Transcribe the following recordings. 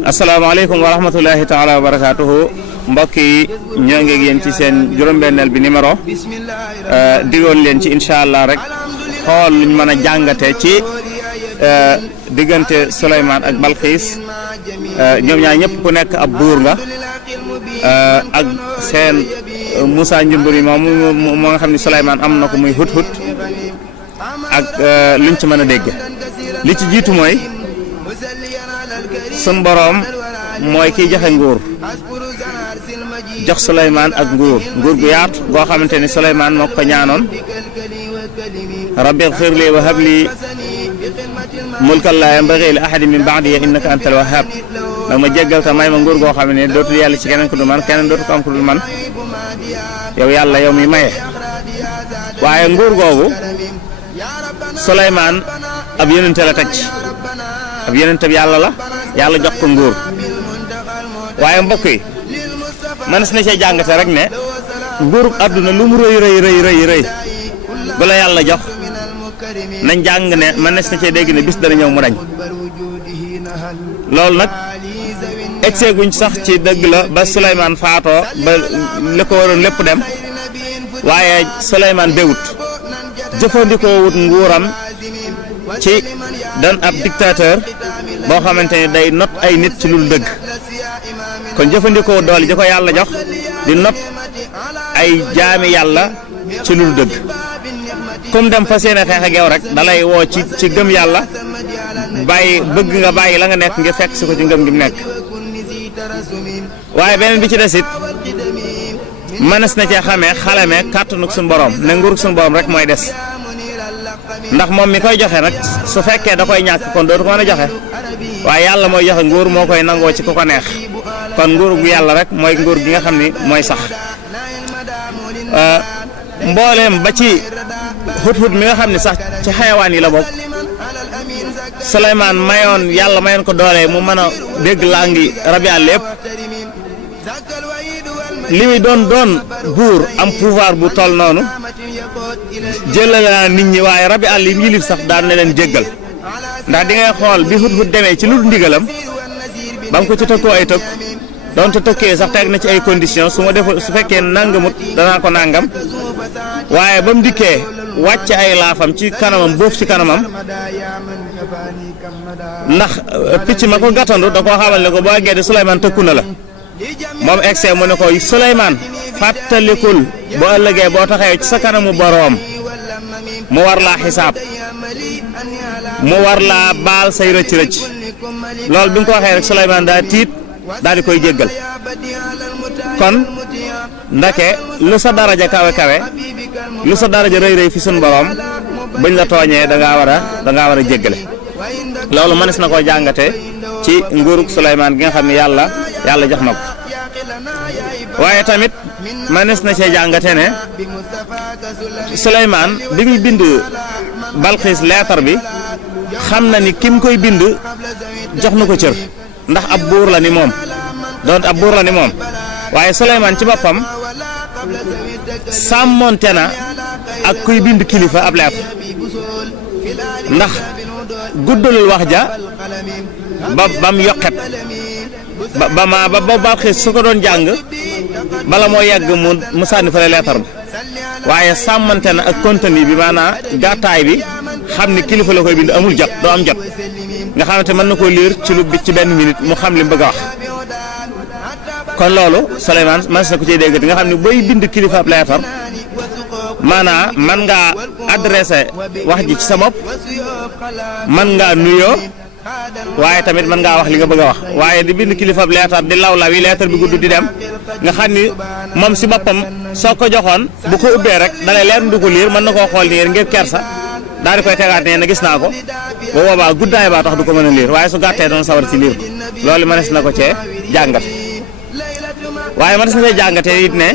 asalaamaaleykum wa rahmatullahi taala wa barakaatuhu mbokk yi ñoo ngi ak yéen ci seen juróom-benneel bi numéro digoon leen ci incha allah rek xool luñ mën a jàngate ci diggante Souleymane ak Balxiis ñoom ñaar ñëpp ku nekk ab buur nga ak seen Moussa Njumbuur yi moom moo nga xam ne Souleymane am na ko muy hut-hut ak luñ ci mën a dégg li ci jiitu mooy sun boroom mooy kiy joxe nguur jox Souleymane ak nguur gu yaatu goo xamante ni Souleymane moo ko ñaanoon rabbi ighfir li wa hab li mulkan laa yanbaghi li ahadin min ba'di innaka antal wahhab nag ma jéggal te may ma nguur goo xam ne dootul yàlla ci keneen ku dul man keneen dootu ko am ku dul man yow yàlla yow mi maye waaye nguur googu Souleymane ab yonente la teg ab yonente bi yàlla la yàlla jox ko nguur waaye mbokk yi mënees na cee jàngate rek ne nguurub àdduna lu mu rëy rëy bu la yàlla jox nañ jàng ne mënees na cee dégg ne bis dana ñëw mu dañ loolu nag egsee guñ sax ci dëgg la ba Souleymane faatoo ba li ko waroon lépp dem waaye Souleymane bewut jëfandikoo wut nguuram ci doon ab dictateur boo xamante ni day not ay nit ci lu dëgg kon jëfandikoo doole ji ko yàlla jox di not ay jaami yàlla ci lu dëgg comme dem fa seen xeex ak yow rek dalay woo ci gëm yàlla bàyyi bëgg nga bàyyi la nga nekk ngir fekk si ko ci ngëm gi mu nekk waaye beneen bi ci des it mënees na cee xalame kàttanug suñu borom ne nguurug suñu borom rek mooy des ndax moom mi koy joxe nag su fekkee da koy ñàkk kon dootu ko mën a joxe waaye yàlla mooy joxe nguur moo koy nangoo ci ku ko neex kon nguur gu yàlla rek mooy nguur gi nga xam ni mooy sax mbooleem ba ci hut-hut mi nga xam ne sax ci xayawaan yi la bokk Souleymane yàlla mayoon ko doole mu mën a dégg langi rabi àll yëpp li muy doon buur am pouvoir bu toll noonu jëlale naa nit ñi waaye rabi àll yi yilif sax daan na leen jéggal ndax di ngay xool bi hut-hut demee ci lu ndigalam ba mu ko ci tëkkoo ay tëkk doonte tëkkee sax teg na ci ay conditions su fekkee nangamut danaa ko nangam waaye ba mu dikkee wàcc ay laafam ci kanamam boof ci kanamam ndax picc ma ko gàttandu da koo xamal ne ko boo àggee de Souleymane tëkku na la moom egsee mu ne ko Souleymane fàttalikul bu ëllëgee boo taxawee ci sa kanamu boroom mu war laa xisaab mu war laa baal say rëcc-rëcc loolu bi nga ko waxee rek Souleymane daa tiit daal di koy jéggal kon ndake lu sa daraja kawe lu sa daraja rëy fi sun borom buñ la tooñee da ngaa war a jéggale loolu mënees na koo jàngate ci nguurug Souleymane gi nga xam ne yàlla jox na ko waaye tamit mënees na cee jàngate ne Souleymane bi muy bind Balxiis leetar bi xam na ni kim koy bind jox na ko cër ndax ab buur la ni moom waaye Souleymane ci boppam sàmmonte na ak kuy bind kilifa ab leetar ndax guddalul wax ja bam yokket ba Balxiis su ko doon jàng bala moo yegg mu sànni fale leetar bi waaye sàmmante na ak contenu bi maanaam gàttaay bi xam ni kilifa la koy bind amul jot doo am jot nga xamante mën na koo liir ci benn minute mu xam li mu bëgg a wax kon loolu Souleymane man na ko ciy dégg nga xam ne booy bind kilifa ab leetar maanaam man ngaa adressé wax ji ci sa bopp man ngaa nuyoo waaye tamit mën ngaa wax li nga bëgg a wax waaye di bind kilifa ab leetar di law-law yi leetar bi gudd di dem nga xam ni moom si boppam soo ko joxoon bu ko ubbee rek dalay leer du ko liir mën na koo xool nii ngir kersa daal di koy tegaat ne na gis naa ko ba boobaa guddaay baa tax du ko mën a liir waaye su gàttee doon sawar ci liir ko loolu mënees na ko cee jàngat waaye mënees na cee jàngatee it ne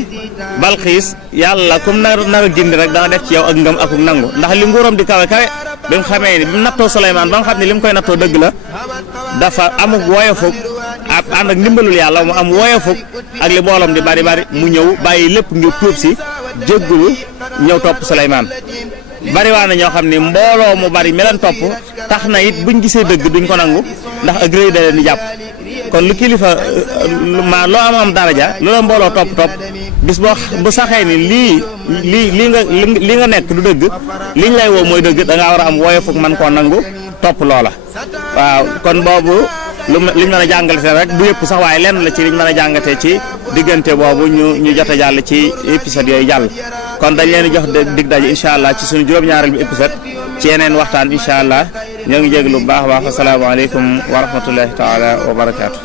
Balxiis yàlla comme nar a gindi rek dana def ci yow ak ngëm ak nangu ndax li nguuram di kawe bi mu xamee ni bi mu nattoo Souleymane ba nga xam ne li mu koy nattoo dëgg la dafa amuk woyofuk ànd ak ndimbalul yàlla mu am woyofuk ak li mbooloom di bari mu ñëw bàyyi lépp ngir tuub si jéggulu ñëw topp Souleymane bari waa na ñoo xam ni mbooloo mu bari meleen topp tax na it buñ gisee dëgg duñ ko nangu ndax ak rëy da leen di jàpp kon lu kilifa ma loo am daraja lu la mbooloo topp bis bu saxee ni lii nga nekk du dëgg liñ lay woo mooy dëgg da ngaa war a am woyof ak man koo nangu topp loola waaw kon boobu liñ mën a jàngate rek du yëpp sax waaye lenn la ci liñ mën a jàngatee ci diggante boobu ñu jot a jàll ci épisode yooyu jàll kon dañ leen di jox dig daje incha allah ci suñu juróom-ñaareel bi épisode ci yeneen waxtaan incha allah ñoo ngi jéglu bu baax a baax asalaamaaleykum wa rahmatullahi taala wa barakaatu.